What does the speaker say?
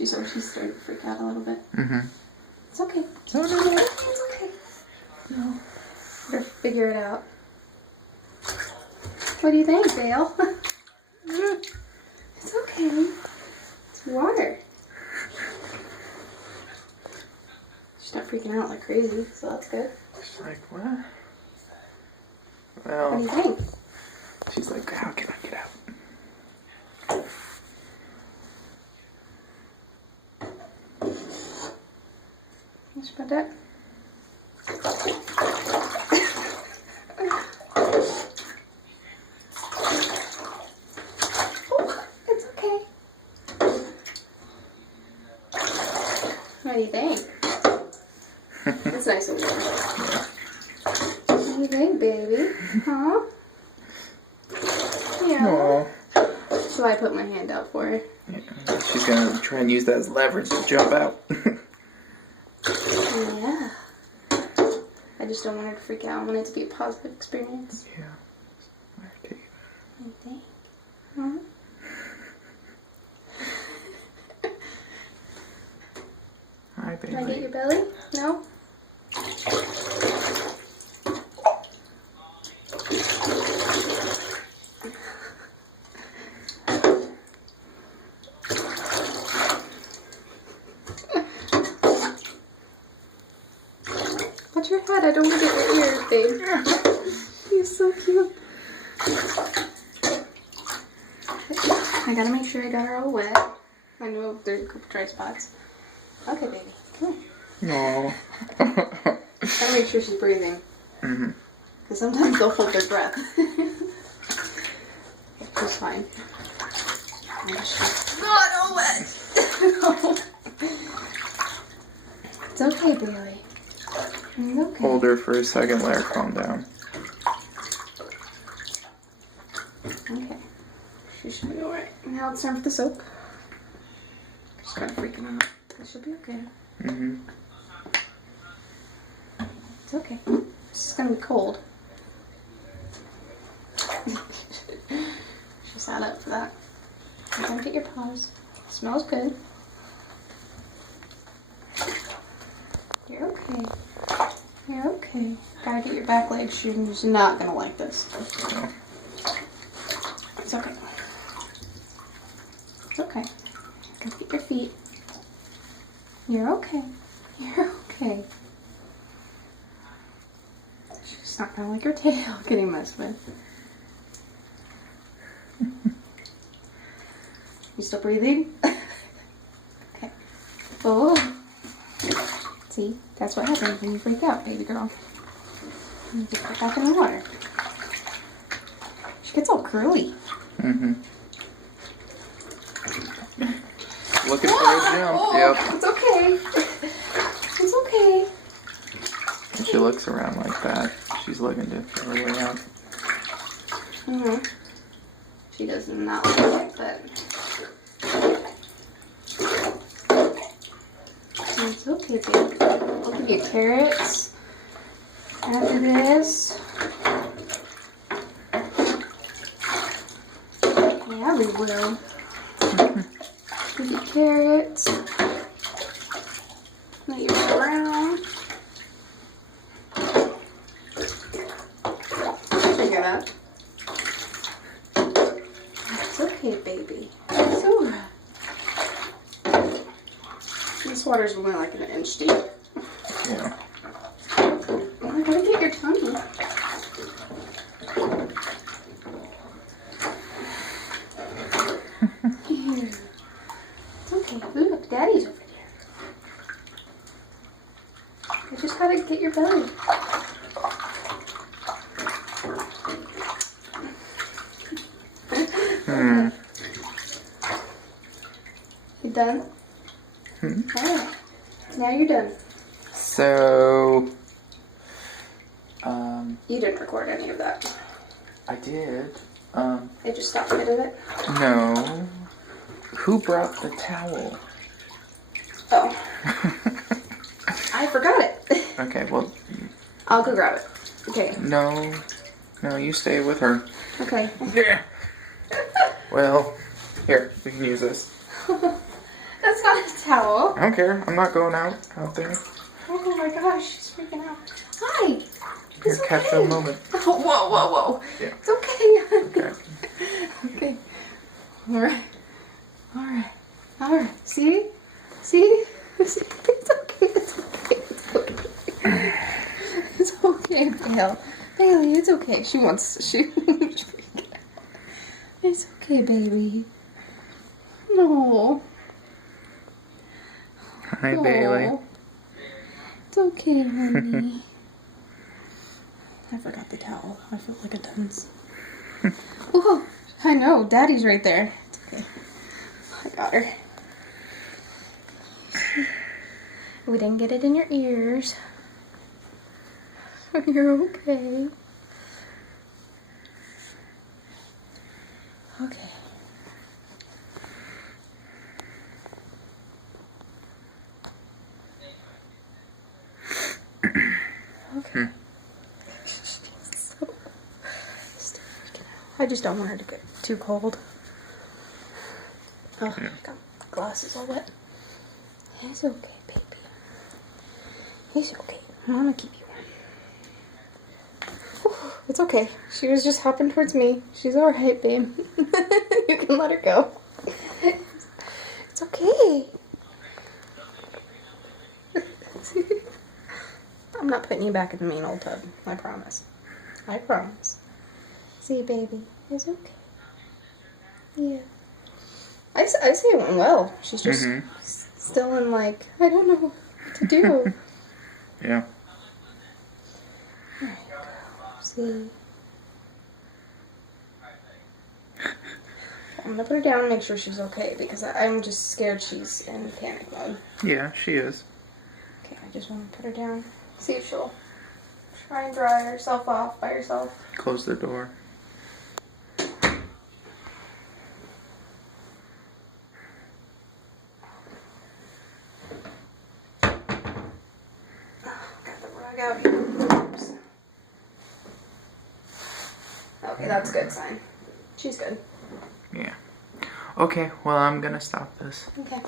She's starting to freak out a little bit. Mm-hmm. It's okay. No. It's okay. No. Better figure it out. What do you think, Vale? It's okay. It's water. She's not freaking out like crazy, so that's good. She's like, what? What do Well, you think? she's like, how can I get out? Let's put that. Oh, it's okay. What do you think? It's nice and warm. What do you think, baby? Huh? Yeah. Aw. So I put my hand out for her. Yeah. She's gonna try and use that as leverage to jump out. Yeah. I just don't want her to freak out. I want it to be a positive experience. Yeah. Okay. What do you think? Huh? Hi, baby. Can I get your belly? No? Watch your head. I don't want to get your ears, babe. You're so cute. I gotta make sure I got her all wet. I know there's a couple dry spots. Okay, baby. Come on. Aw. Gotta make sure she's breathing. Mm-hmm. Because sometimes they'll hold their breath. It's fine. Not all wet. No. It's okay, Bailey. It's okay. Hold her for a second, let her calm down. Okay. She should be alright. Now it's time for the soap. She's kind of freaking out. But she'll be okay. Mm-hmm. It's okay. It's just gonna be cold. She sat up for that. I'm gonna get your paws. It smells good. You're okay. You're okay. Gotta get your back legs. She's not gonna like this. No. It's okay. It's okay. Go get your feet. You're okay. You're okay. She's not gonna like her tail getting messed with. You still breathing? Okay. Oh. See, that's what happens when you freak out, baby girl. You get put back in the water. She gets all curly. Mm-hmm. Looking for a jump. Oh, Yep. it's okay. It's okay. When she looks around like that, she's looking to figure her way out. Mm-hmm. She does not like it, but it's okay, babe. I'll give you carrots after this. Yeah, we will. Give you carrots. Let you roll around. Figure that. It's okay, baby. It's alright. This water's only like an inch deep. Yeah. I gotta get your tummy. Here. It's okay. Look, Daddy's over here. You just gotta get your belly. Hmm. You done? Hmm. Alright. Now you're done. So, You didn't record any of that. I did. They just got rid of it. No. Who brought the towel? Oh. I forgot it. Okay, well, I'll go grab it. Okay. no, you stay with her. Okay. Yeah. Well, here, we can use this. That's not a towel. I don't care. I'm not going out there. Oh my gosh, she's freaking out. Hi. Here, It's catch okay. a moment. Oh, whoa. Yeah. It's okay. Okay. Okay. All right. See? It's okay. It's okay, Bale. Bailey, it's okay. She wants to shoot. It's okay, baby. No. Hi, Bailey. Aw. It's okay, honey. I forgot the towel. I feel like a dunce. Whoa. I know. Daddy's right there. It's okay. I got her. We didn't get it in your ears. You're okay. Okay. Okay. She's so still freaking out. I just don't want her to get too cold. Oh, I got my glasses all wet. It's okay, baby. It's okay. I'm gonna keep you warm. Whew, it's okay. She was just hopping towards me. She's alright, babe. You can let her go. It's okay. I'm not putting you back in the mean old tub. I promise. I promise. See, baby. It's okay. Yeah. I say it went well. She's just still in like, I don't know what to do. Yeah. Alright, see. I'm gonna put her down and make sure she's okay because I'm just scared she's in panic mode. Yeah, she is. Okay, I just want to put her down. See if she'll try and dry herself off by herself. Close the door. Got the rug out here. Oops. Okay, that's a good sign. She's good. Yeah. Okay, well, I'm gonna stop this. Okay.